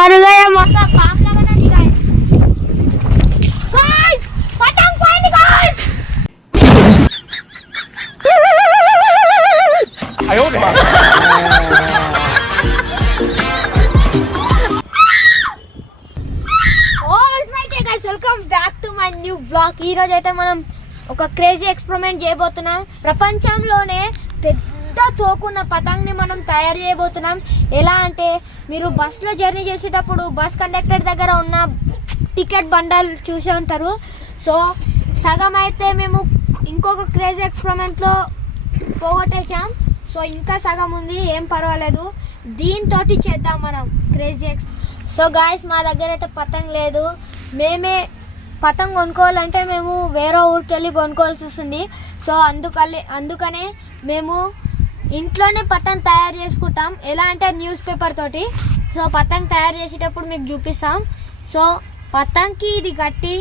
మరుగయ్య మొత్తం పాపలాగానండి guys guys to my new blog ఈరోజు అయితే మనం ఒక క్రేజీ ఎక్స్పెరిమెంట్ చేయబోతున్నాం ప్రపంచంలోనే పెద్ద తోకున్న పతంగ్ని మనం తయారు చేయబోతున్నాం. ఎలా అంటే మీరు బస్సులో జర్నీ చేసేటప్పుడు బస్ కండక్టర్ దగ్గర ఉన్న టికెట్ బండల్ చూసే ఉంటారు. సో సగం అయితే మేము ఇంకొక క్రేజ్ ఎక్స్పెరిమెంట్లో పోగొట్టేసాం సో ఇంకా సగం ఉంది ఏం పర్వాలేదు. దీంతో చేద్దాం మనం క్రేజీ ఎక్స్. సో గాయస్ మా దగ్గర అయితే పతంగ్ లేదు. మేమే పతంగ్ కొనుక్కోవాలంటే మేము వేరే ఊరికి వెళ్ళి కొనుక్కోవాల్సి వస్తుంది. సో అందుకని అందుకనే మేము ఇంట్లోనే పతంగ్ తయారు చేసుకుంటాం. ఎలా అంటే న్యూస్ పేపర్ తోటి. సో పతంగ్ తయారు చేసేటప్పుడు మీకు చూపిస్తాం. సో పతంగ్కి ఇది కట్టి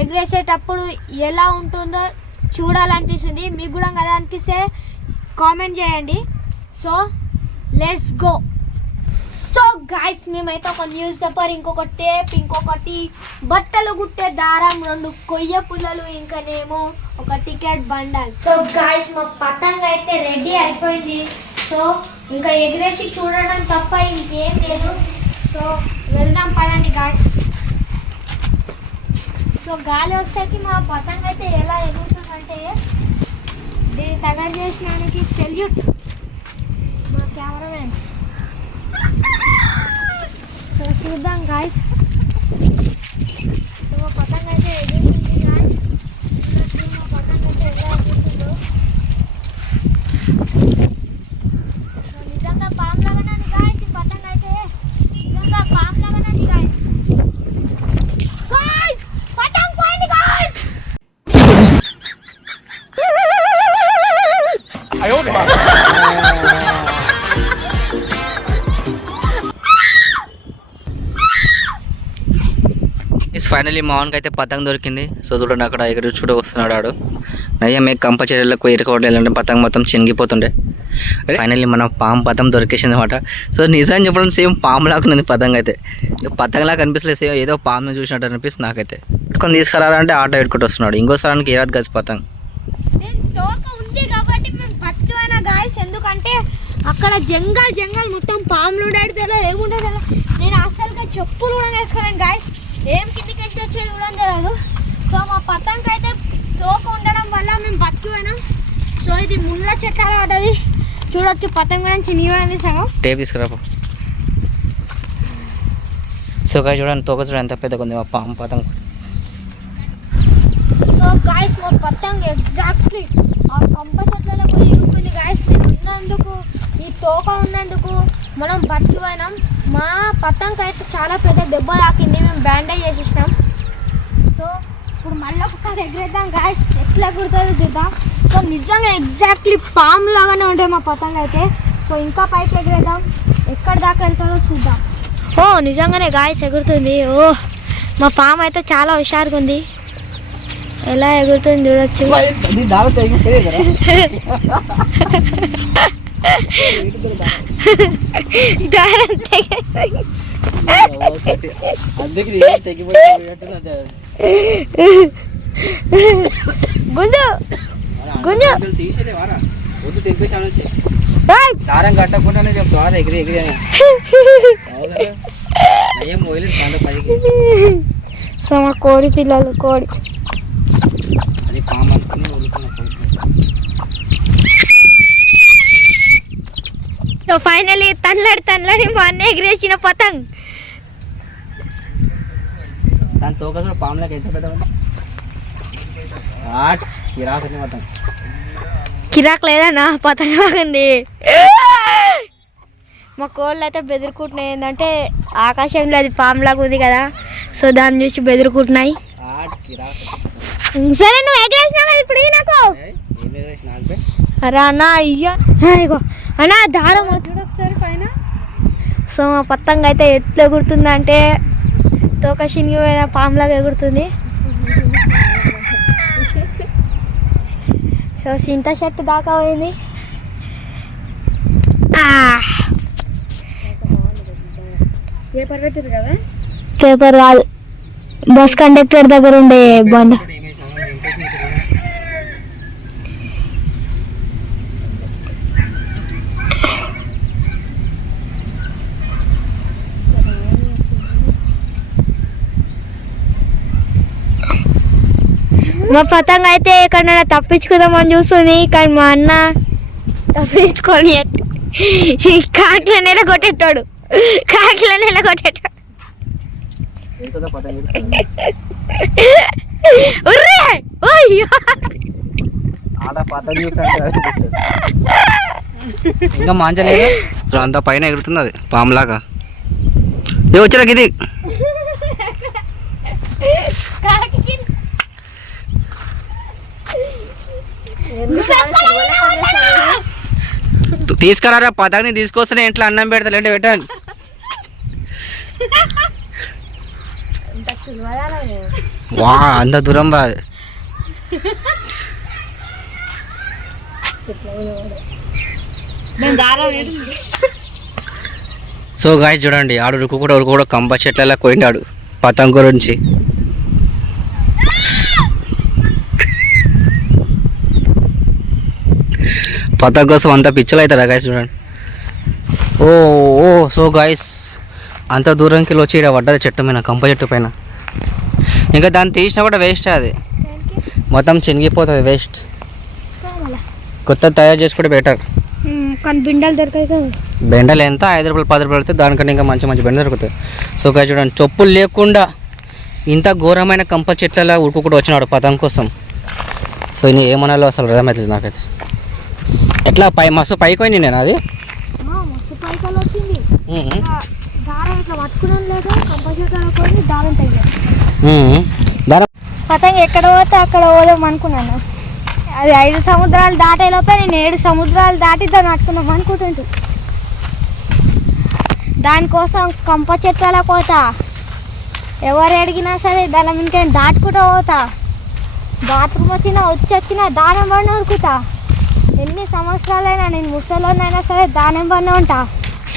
ఎగరేసేటప్పుడు ఎలా ఉంటుందో చూడాలనిపిస్తుంది. మీకు కూడా కదా అనిపిస్తే కామెంట్ చేయండి. So let's go so guys మేమైతే ఒక న్యూస్ పేపర్ ఇంకొక టేప్ ఇంకొకటి బట్టలు గుట్టే దారం రెండు కొయ్య పుల్లలు ఇంకానేమో ఒక టికెట్ బండల్. సో గాయస్ మా పతంగ అయితే రెడీ అయిపోయింది. సో ఇంకా ఎగిరేసి చూడడం తప్ప ఇంకేం లేదు. సో వెళ్దాం పదండి గాయస్ సో గాలి వస్తాకి మా పతంగ అయితే ఎలా ఎగురుతుందంటే దీన్ని తయారు చేసినానికి సెల్యూట్ మా కెమెరామెన్ చూద్దాం గాయస్ సో అయితే ఎగురుతుంది గాయస్ మా అయితే ఎలా ఎగురుతుందో నిజంగా పాము లాగానే గాయస్ ఈ అయితే నిజంగా పాము లాగానే ఫైనలీ మౌన్కి అయితే పతంగ్ దొరికింది. సో చూడండి అక్కడ ఎగురుచుకుంటూ వస్తున్నాడు ఆడు. నయ్య మీకు కంప చర్యలకు ఎరుకోవడం వెళ్ళంటే పతంగ్ మొత్తం చినిగిపోతుండే. ఫైనల్లీ మన పాము పతంగ్ దొరికేసింది అనమాట సో నిజం చెప్పడం సేమ్ పాము లాగా ఉంది పతంగ్ అయితే. పతంగ్ లాగా కనిపిస్తలేదు సేమ్ ఏదో పాముని చూసినట్టు అనిపిస్తుంది నాకైతే. పెట్టుకొని తీసుకురాలంటే ఆటో పెట్టుకుంటూ వస్తున్నాడు. ఇంకోసారికి ఏరాదు గది పతంగ్. ఎందుకంటే అక్కడ జంగల్ జంగల్ మొత్తం పాములు ఉండేది ఏముండేది నేను అసలుగా చెప్పులు కూడా వేసుకోలేను గాయస్ వచ్చేది కూడా తెలియదు సో మా పతంగ్ అయితే తోక ఉండడం వల్ల మేము బతికిపోయినాం. సో ఇది ముళ్ళ చెట్ల పడ్డది చూడొచ్చు పతంగ్ కూడా చినిగిపోయింది సగం. టేప్ తీసుకురా సో కాయ చూడండి తోక చూడండి ఎంత పెద్దగా ఉంది మా పాము పతంగ్. సో గాయస్ మా పతంగ్ ఎగ్జాక్ట్లీ ఆ కంప చెట్లలో పోయి ఇరుక్కుంది గాయస్ నేను ఉన్నందుకు ఈ తోక ఉన్నందుకు మనం బతికిపోయినాం. మా పతంగ్ అయితే చాలా పెద్ద దెబ్బ తాకింది. మేము బ్యాండేజ్ చేసేసినాం. మళ్ళీ ఒకసారి ఎగరేద్దాం గాయస్ ఎట్లా కుడుతుందో చూద్దాం. సో నిజంగా ఎగ్జాక్ట్లీ పామ్ లాగానే ఉంటాయి మా పతంగ్ అయితే. సో ఇంకా పైకి ఎగరేద్దాం. ఎక్కడ దాకా వెళ్తుందో చూద్దాం. ఓ నిజంగానే గాయస్ ఎగురుతుంది. ఓ మా పాము అయితే చాలా హుషారుగా ఉంది. ఎలా ఎగురుతుంది చూడొచ్చు. దారం తెగేసింది. గుంజు గుంజు! దారం కట్టకుండానే చెప్తా ఎగిరి ఎగిరి అని. ఏం మొయలేదు దాంట్లో పైకి. సో మా కోడి పిల్లలు కోడి. అది పాము అనుకుని వదులుతున్నా సో ఫైనలీ తన్లాడి తన్లాడి మా అన్న ఎగిరేసిన పతంగ్. దాని తోక చూడ పాములకు ఎంత పెద్ద కిరాకుంది మొత్తం. కిరాక్ లేదన్నా పతంగ్ లాగుంది. మా కోళ్ళు అయితే బెదిరుకుంటున్నాయి. ఏంటంటే ఆకాశంలో అది పాములాగా ఉంది కదా సో దాన్ని చూసి బెదిరుకుంటున్నాయి. కిరాకు. సరే నువ్వు ఎగరేసినావు ఇప్పుడు నాకు? అరే అన్న అయ్యా. ఇగో. అన్న దారం. చూడు ఒకసారి పైన. సో మా పతంగ అయితే ఎట్లా ఎగురుతుందంటే తోక చినిగిపోయిన పాములాగా ఎగురుతుంది. సో సింత చెట్టు దాకా పోయింది. పేపర్ పెట్టారు కదా? పేపర్ కాదు బస్ కండక్టర్ దగ్గర ఉండే బండ. మా పతంగ అయితే ఎక్కడైనా తప్పించుకుందామని చూస్తుంది కానీ మా అన్న తప్పించుకొని కాకిల నెల కొట్టేటాడు. కాకిల నెల కొట్టేటాడు. ఇంకా మాంచలేదు అంత పైన ఎగురుతుంది అది పాములాగా. ఏ వచ్చిరా ఇది తీసుకురారా పతాకని తీసుకొస్తే ఇంట్లో అన్నం పెడతలేంటే పెట్టాను. వా అంత దూరం బా. సో గాయ చూడండి ఆడు ఉరుకు కూడా ఉరుకు కూడా కంప చెట్ల పోయినాడు పతంగు గురించి పతంగ్ కోసం అంత పిచ్చలు అవుతారా గాయస్ చూడండి. ఓ ఓ సో గాయస్ అంత దూరంకి వచ్చి ఇక్కడ పడ్డది చెట్టు మీద కంప చెట్టు పైన. ఇంకా దాన్ని తీసినా కూడా వేస్ట్ అది. మొత్తం చినిగిపోతుంది వేస్ట్ కొత్త తయారు చేసుకుంటే బెటర్ కానీ బిండాలు దొరకాయి కదా. బెండలు ఎంత? ఐదు రూపాయలు పది రూపాయలు అయితే దానికంటే ఇంకా మంచి మంచి బెండ దొరుకుతాయి. సో గాయ చూడండి చెప్పులు లేకుండా ఇంత ఘోరమైన కంప చెట్లలో ఉడుకు కూడా వచ్చినాడు పతం కోసం. సో ఇది ఏమనాలో అసలు అర్థమవుతుంది నాకైతే. ఎట్లా? పై మస్తు పైకి పోయింది నేను అది. మస్తు వచ్చింది. దారం ఇట్లా లేదా కంపల్సరీ దారం పతంగ ఎక్కడ పోతే అక్కడ పోదాం అనుకున్నాను. అది ఐదు సముద్రాలు దాటే లోపే నేను ఏడు సముద్రాలు దాటి దాన్ని పట్టుకుందాం అనుకుంటుంటు. దానికోసం కంప చెట్ల కోత ఎవరు అడిగినా సరే దాని మీదకి దాటుకుంటూ పోతా. బాత్రూమ్ వచ్చినా వచ్చి వచ్చినా దానం పడిన ఉరుకుతా. ఎన్ని సంవత్సరాలైనా నేను ముసలోనైనా సరే దానం పడిన ఉంటా.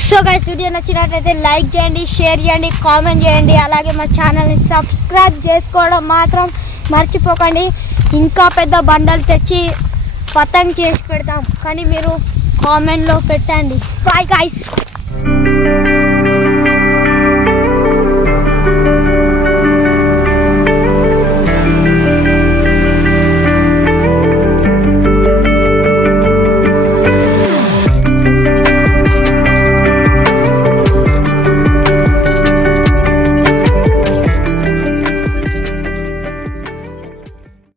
సో గైస్ వీడియో నచ్చినట్లయితే లైక్ చేయండి షేర్ చేయండి కామెంట్ చేయండి. అలాగే మా ఛానల్ని సబ్స్క్రైబ్ చేసుకోవడం మాత్రం మర్చిపోకండి. ఇంకా పెద్ద బండలు తెచ్చి పతంగ్ చేసి పెడతాం. కానీ మీరు కామెంట్లో పెట్టండి. Bye guys